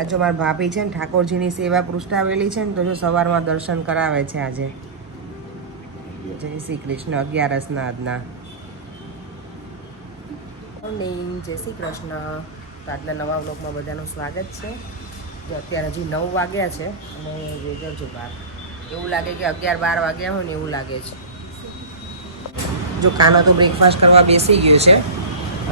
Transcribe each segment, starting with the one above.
આ જો મારા ભાભી છે ને ઠાકોરજીની સેવા પૃષ્ઠાવેલી છે ને તો જો સવારમાં દર્શન કરાવે છે આજે. જય શ્રી કૃષ્ણ 11ના આજના. જય શ્રી કૃષ્ણ. તો આજના નવા વ્લોગમાં બધાનું સ્વાગત છે. તો અત્યારે હજી 9 વાગ્યા છે અને વેધર જો બહાર એવું લાગે કે 11-12 વાગ્યા હોય ને એવું લાગે છે. જો કાનો તો બ્રેકફાસ્ટ કરવા બેસી ગયો છે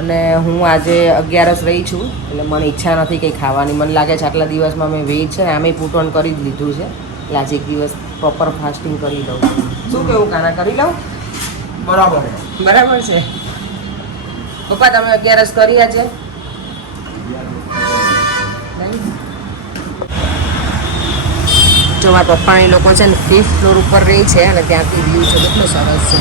અને હું આજે 11 રહી છું એટલે મને ઈચ્છા નથી કંઈ ખાવાની. મને લાગે છે આટલા દિવસમાં મેં વેજ છે ને આમે પુટ ઓન કરી જ લીધું છે એટલે આજે એક દિવસ પ્રોપર ફાસ્ટિંગ કરી લઉં. શું કેવું કાના, કરી લઉં? બરાબર છે. પપ્પા તમે 11 કરી આજે? જો મારા પપ્પાની લોકો છે ને 5th ફ્લોર ઉપર રહી છે અને ત્યાંથી વ્યૂ છે કેટલો સરસ છે.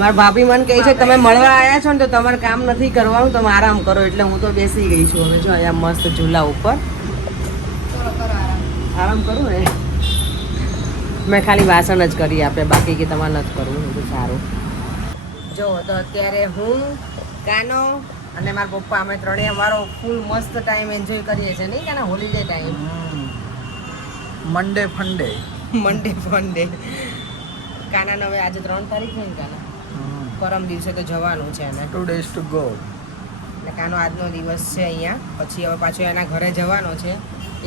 મારા ભાભી મને કહે છે તમે મળવા આવ્યા છો ને તો તમારે કામ નથી કરવાનું, તમે આરામ કરો. એટલે હું તો બેસી ગઈ છું. હવે જો અહીંયા મસ્ત ઝૂલા ઉપર આરામ કરું ને. મેં ખાલી વાસણ જ કરી આપે, બાકી કે તમારે નથી કરવું. બધું સારું. જો તો અત્યારે હું, કાનો અને મારા પપ્પા અમે ત્રણેય અમારો ફૂલ મસ્ત ટાઈમ એન્જોય કરીએ છીએ નહીં કાના? હોલિડે ટાઈમ, મંડે ફંડે. કાનાને હવે આજે 3 તારીખ ને કાના પરમ દિવસે તો જવાનું છે અને 2 days to go. એટલે કાનો આજનો દિવસ છે અહીંયા. પછી હવે પાછો એના ઘરે જવાનો છે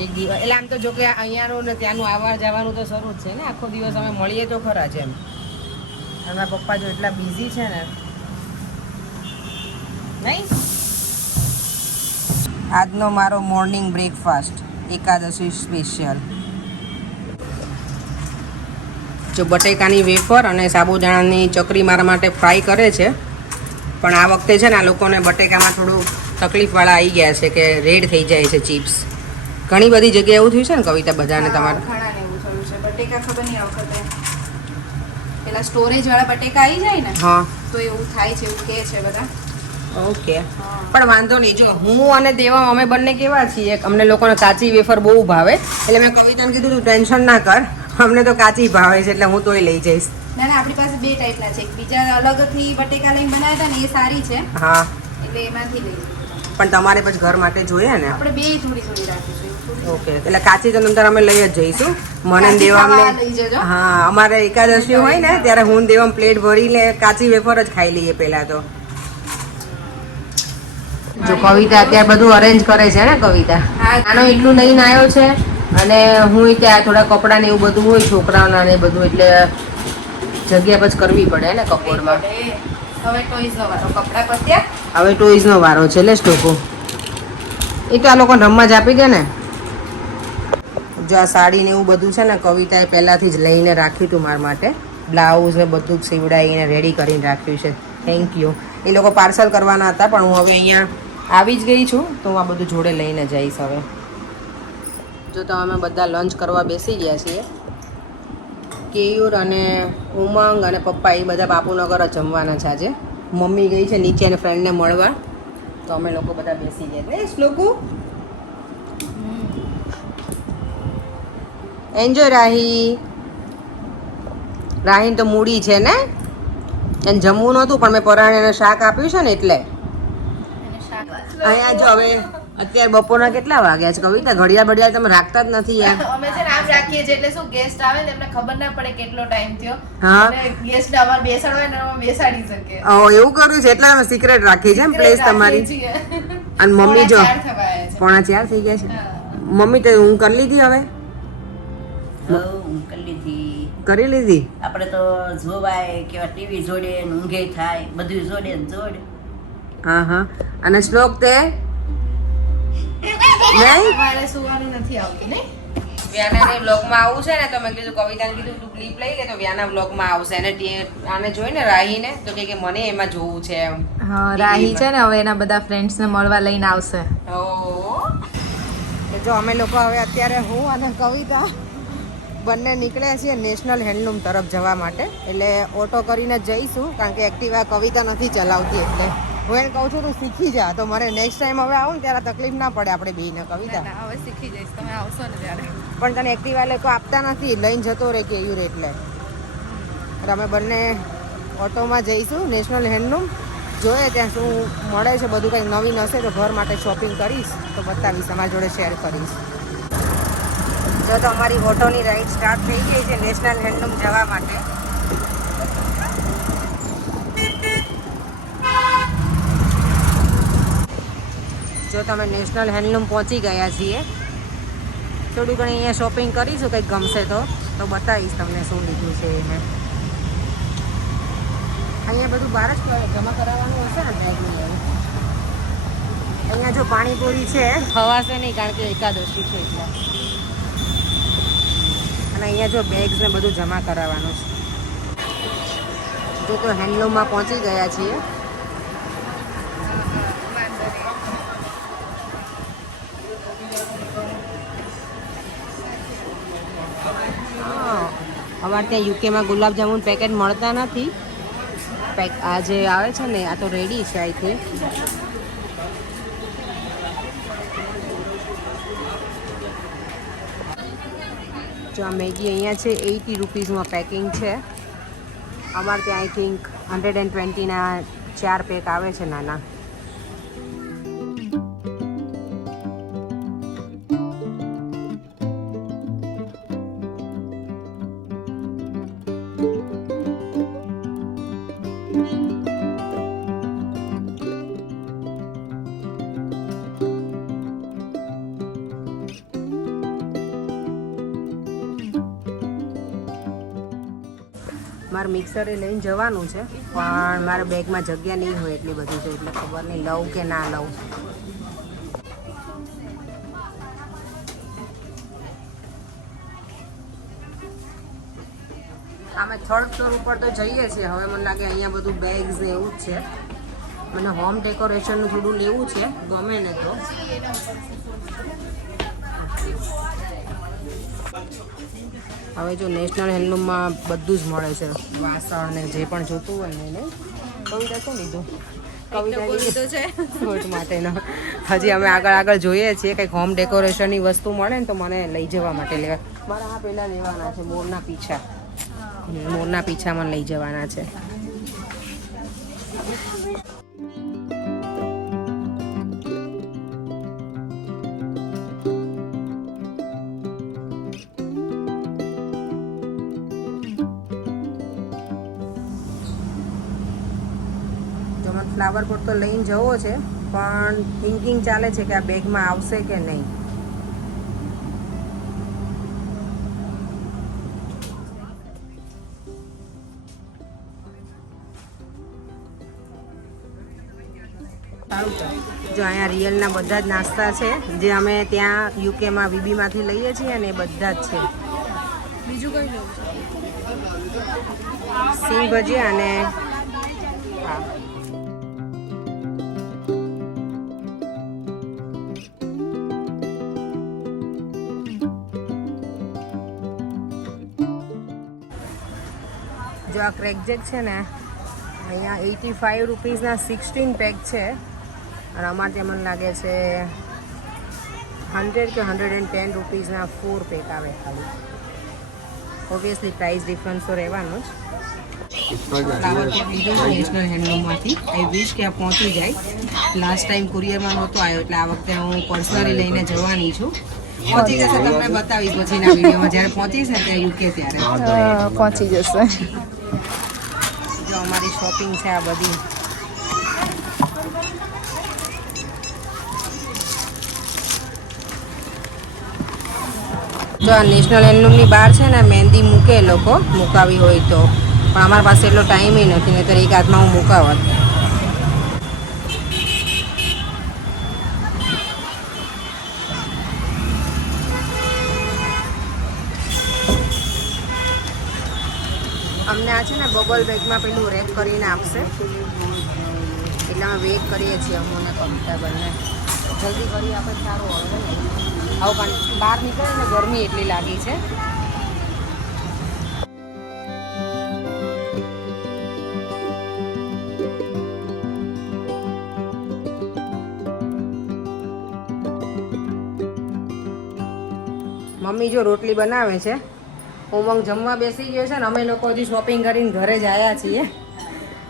એક દિવસ. એટલે આમ તો જો કે અહીંયાનું ને ત્યાંનું આવવા જવાનું તો શરૂ જ છે ને. આખો દિવસ અમે મળીએ તો ખરા છે એમ. અને મારા પપ્પા જો એટલા બિઝી છે ને નહીં. આજનો મારો મોર્નિંગ બ્રેકફાસ્ટ એકાદશી સ્પેશિયલ. જો બટેકાની વેફર અને સાબુદાણાની ચકરી મારા માટે ફ્રાય કરે છે. પણ આ વખતે છે ને આ લોકોને બટેકામાં થોડું તકલીફવાળા આવી ગયા છે કે રેડ થઈ જાય છે ચિપ્સ. ઘણી બધી જગ્યાએ એવું થયું છે ને કવિતા બધાને? તમારે ઘણાને એવું થયું છે. બટેકા ખબર નહીં આ વખતે પેલા સ્ટોરેજ વાળા બટેકા આવી જાય ને હા તો એવું થાય છે, એવું કહે છે બધા. ઓકે, પણ વાંધો નહીં. જો હું અને દેવા અમે બંને કેવા છીએ, અમને લોકોને કાચી વેફર બહુ ભાવે. એટલે મેં કવિતાને કીધું તું ટેન્શન ના કર, અમને તો કાચી ભાવે છે એટલે હું તોય લઈ જઈશ. ના આપણી પાસે 2 ટાઈપના છે. એક બીજા અલગથી બટેકા લઈને બનાવ્યા હતા ને એ સારી છે, હા, એટલે એમાંથી લઈ જઈશું. પણ તમારે પછી ઘર માટે જોઈએ ને. આપણે 2 થોડી રાખીશું. ઓકે, એટલે કાચી તો નંતર અમે લઈ જ જઈશું. મને કાચી દેવા ખાવા અમને લઈ જજો. હા, અમારે એકાદશી હોય ને ત્યારે હું દેવા પ્લેટ ભરીને કાચી વેફર જ ખાઈ લઈએ પહેલા તો. જો કવિતા અત્યારે બધું અરેન્જ કરે છે ને કવિતા. આનો એટલું લઈને આવ્યો છે અને હું ત્યાં થોડા કપડાં ને એવું બધું હોય છોકરાઓના ને બધું, એટલે જગ્યા પછી કરવી પડે ને કપોરમાં. હવે ટોયઝ વાળો કપડા પત્યા. હવે ટોયઝનો વારો છે. લે સ્ટોકો એ તો આ લોકોને રમવા જ આપી દે ને. જો આ સાડી ને એવું બધું છે ને કવિતાએ પહેલાથી જ લઈને રાખ્યું હતું મારા માટે. બ્લાઉઝ ને બધું જ સીવડાવીને રેડી કરીને રાખ્યું છે. Thank you. એ લોકો પાર્સલ કરવાના હતા પણ હું હવે અહીંયા આવી જ ગઈ છું તો હું આ બધું જોડે લઈને જઈશ. હવે જો તો અમે બધા લંચ કરવા બેસી ગયા છીએ. કેયુર અને ઉમંગ અને પપ્પા એ બધા બાપુનગર જ જમવાના છે આજે. મમ્મી ગઈ છે નીચે અને ફ્રેન્ડને મળવા, તો અમે લોકો બધા બેસી ગયા. ને શ્લોકુ એન્જોય. રાહી તો મૂડી છે ને, એને જમવું નહોતું પણ મેં પરાણે શાક આપ્યું છે ને એટલે. અહીંયા જો હવે અત્યારે બપોરના કેટલા વાગ્યા છે કવિતા? ઘડિયાળ તમે રાખતા જ નથી યાર. અમે છે ને આમ રાખીએ છીએ એટલે શું ગેસ્ટ આવે ને એમને ખબર ના પડે કેટલો ટાઈમ થયો. હા, ગેસ્ટ અમાર બેસાડવા ને અમે બેસાડી શકે. એવું કર્યું છે એટલે અમે સિક્રેટ રાખી છે પ્લેસ તમારી. અને મમ્મી જો 3:45 થઈ ગયા છે. મમ્મી તો હું કરી લીધી હવે. કરી લીધી. આપણે તો જોવાય કેવા ટીવી જોડે ઊંઘે થાય બધું જોડે જોડે. હા હા. અને શ્લોક તે નહીં મારે સુવાનું નથી આવતું ને. વ્યાનાની વ્લોગમાં આવું છે ને તો મેં કીધું કવિતાને કીધું તું ક્લિપ લઈ લે તો વ્યાના વ્લોગમાં આવશે. અને આને જોઈને રાહીને તો કે મને એમાં જોવું છે એમ. હા, રાહી છે ને હવે એના બધા ફ્રેન્ડ્સ ને મળવા લઈને આવશે. જો અમે લોકો હવે અત્યારે હું અને કવિતા બંને નીકળ્યા છીએ નેશનલ હેન્ડલૂમ તરફ જવા માટે. એટલે ઓટો કરીને જ જઈશું કારણ કે એક્ટિવા કવિતા નથી ચલાવતી. એટલે હું એને કહું છું તું શીખી જા તો મારે નેક્સ્ટ ટાઈમ હવે આવું ને ત્યારે તકલીફ ના પડે આપણે બેને. કવિતા હવે શીખી જઈશ, તમે આવશો ને ત્યારે. પણ તને એક્ટિવા લોકો આપતા નથી, લઈને જતો રહે કેયુર એટલે અમે બંને ઓટોમાં જઈશું નેશનલ હેન્ડલૂમ, જોઈએ ત્યાં શું મળે છે, બધું કંઈક નવીન હશે તો ઘર માટે શોપિંગ કરીશ તો બતાવીશ, અમારી જોડે શેર કરીશ. જો તો અમારી ઓટોની રાઈડ સ્ટાર્ટ થઈ ગઈ છે નેશનલ હેન્ડલૂમ જવા માટે. જો તમે નેશનલ હેન્ડલૂમ પહોંચી ગયા છીએ. થોડી ઘણી અહીંયા શોપિંગ કરીશું, કંઈક ગમશે તો બતાવીશ તમને શું લીધું છે એ મેં. અહીંયા બધું બહાર જ જમા કરાવવાનું હશે ને બેગનું એવું. અહીંયા જો પાણીપુરી છે ખવાશે નહીં કારણ કે એકાદશી છે એટલે. અને અહીંયા જો બેગ્સ ને બધું જમા કરાવવાનું છે. તો હેન્ડલૂમમાં પહોંચી ગયા છીએ. અમારે ત્યાં યુકેમાં ગુલાબજામુન પેકેટ મળતા નથી. આ જે આવે છે ને આ તો રેડી છે આઈ થિંક. જો આ મેગી અહીંયા છે 80 રૂપીઝમાં પેકિંગ છે. અમારે ત્યાં આઈ થિંક 120ના 4 પેક આવે છે નાના. મારે મિક્સરે લઈને જવાનું છે પણ મારા બેગમાં જગ્યા નહીં હોય એટલી બધી છે એટલે ખબર નહીં લઉં કે ના લઉં. અમે 3rd ફ્લોર ઉપર તો જઈએ છીએ. હવે મને લાગે અહીંયા બધું બેગ્સ ને એવું જ છે. મને હોમ ડેકોરેશનનું થોડું લેવું છે, ગમે ને તો. હવે જો નેશનલ હેન્ડલૂમમાં બધું જ મળે છે, વાસણ ને જે પણ જોતું હોય ને એને. કવિતા શું લીધું? કવિતા લીધું છે કોટ માટેનો. હજી અમે આગળ જોઈએ છીએ કંઈક હોમ ડેકોરેશનની વસ્તુ મળે ને તો મને લઈ જવા માટે લેવા. મારા આ પહેલાં લેવાના છે મોરના પીછા. મોરના પીછા મને લઈ જવાના છે. ફ્લાવર પોટ તો લઈને જવો છે પણ થિંકિંગ ચાલે છે કે આ બેગમાં આવશે કે નહીં. જો અહીંયા રિયલના બધા જ નાસ્તા છે જે અમે ત્યાં યુકેમાં વીબીમાંથી લઈએ છીએ અને એ બધા જ છે. બીજું કઈ લેવું છે? સિંગ ભજીયા અને હા જો આ ક્રેકજેક છે ને અહીંયા 85 રૂપીસના 16 પેક છે અને અમારે ત્યાં મને લાગે છે 100 કે 110 રૂપીસના 4 પેક આવે ખાલી. ઓબ્વિયસલી પ્રાઇસ ડિફરન્સ તો રહેવાનું જ. ફ્લાવર પોટ લીધું છે નેશનલ હેન્ડલૂમમાંથી. આઈ વિશ કે આ પહોંચી જાય. લાસ્ટ ટાઈમ કુરિયરમાં નહોતો આવ્યો એટલે આ વખતે હું પર્સનલી લઈને જવાની છું. પહોંચી જશે તમને બતાવીશ પછીના વિડીયોમાં જ્યારે પહોંચીશ ને ત્યાં યુકે ત્યારે પહોંચી જશે. જો અમારી શોપિંગ છે આ બધી. જો આ નેશનલ હેન્ડલૂમની બહાર છે ને મહેંદી મૂકે લોકો, મુકાવી હોય તો, પણ અમારા પાસે એટલો ટાઈમ નથી, નહીંતર એક હાથમાં હું મુકાવત. અમને આ છે ને બબલ બેગમાં પેલું રેપ કરીને આપશે એટલે અમે વેઇટ કરીએ છીએ. અમને કવિતા બંને જલ્દી કરી આપે સારું આવે ને. આવું પણ બહાર નીકળે ને ગરમી એટલી લાગી છે. મમ્મી જો રોટલી બનાવે છે, ઉમંગ જમવા બેસી ગયો છે ને અમે લોકો હજી શોપિંગ કરીને ઘરે જ આવ્યા છીએ.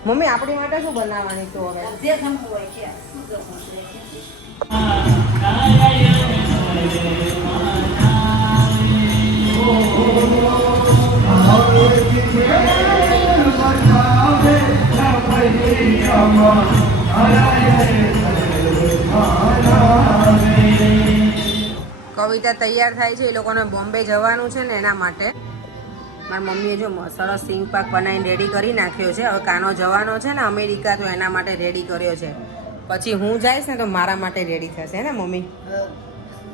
મમ્મી આપણી માટે શું બનાવવાની તો હવે જે ગમવું હોય છે શું ગમવું છે કવિતા તૈયાર થાય છે એ લોકોને બોમ્બે જવાનું છે ને એના માટે મારી મમ્મીએ જો સરસ સિંગ પાક બનાવીને રેડી કરી નાખ્યો છે હવે કાનો જવાનો છે ને અમેરિકા તો એના માટે રેડી કર્યો છે પછી હું જઈશ ને તો મારા માટે રેડી થશે ને મમ્મી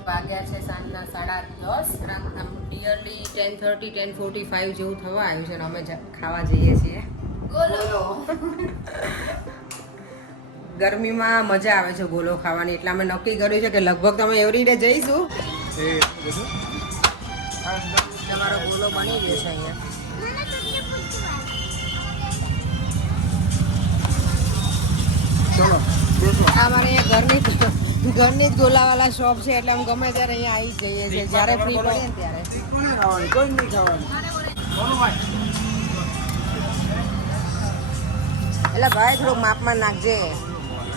વાગ્યા છે સાંજના 10:30 આમ ડિયરલી 10:30 10:45 જેવું થવા આવ્યું છે ને અમે ખાવા જઈએ છીએ ગરમીમાં મજા આવે છે ગોલો ખાવાની એટલે અમે નક્કી કર્યું છે કે લગભગ તમે એવરીડે જઈશું તમારો ગોલો બની જશે અહીંયા અમારે અહીંયા ઘરની જ ગોલાવાલા શોપ છે એટલે અમે ગમે ત્યારે અહીંયા આવી જ જઈએ છીએ જ્યારે ફ્રી પડીએ ને ત્યારે એટલે ભાઈ થોડુંક માપમાં નાખજે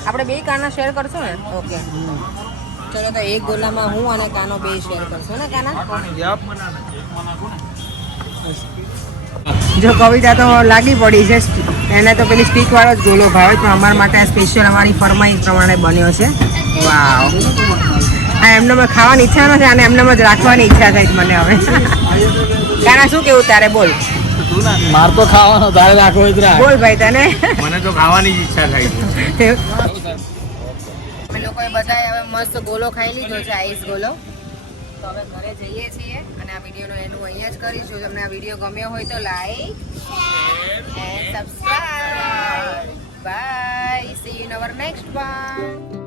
આપણે બે કાના શેર કરશું ને ઓકે ચલો તો એક ગોલામાં હું અને કાનો બે શેર કરશું ને કાના જો કવિતા તો લાગી પડી છે એને તો પેલી સ્ટીક વાળો જ ગોલો ભાવે તો અમારા માટે સ્પેશિયલ અમારી ફરમાઈશ પ્રમાણે બન્યો છે વાવ આ એમને ખાવાની ઈચ્છા નથી અને એમને જ રાખવાની ઈચ્છા થઈ મને હવે કાના શું કેવું તારે બોલ માર તો ખાવાનો તારે રાખવો જ રાખ બોલ ભાઈ તને મને તો ખાવાની જ ઈચ્છા થાય છે અમે લોકોએ બધાએ હવે મસ્ત ગોલો ખાઈ લીધો છે આઈસ ગોલો તો હવે ઘરે જઈએ છીએ અને આ વિડીયોનો એનું અહીંયા જ કરીશું જો તમને આ વિડીયો ગમ્યો હોય તો like and subscribe bye see you in our next one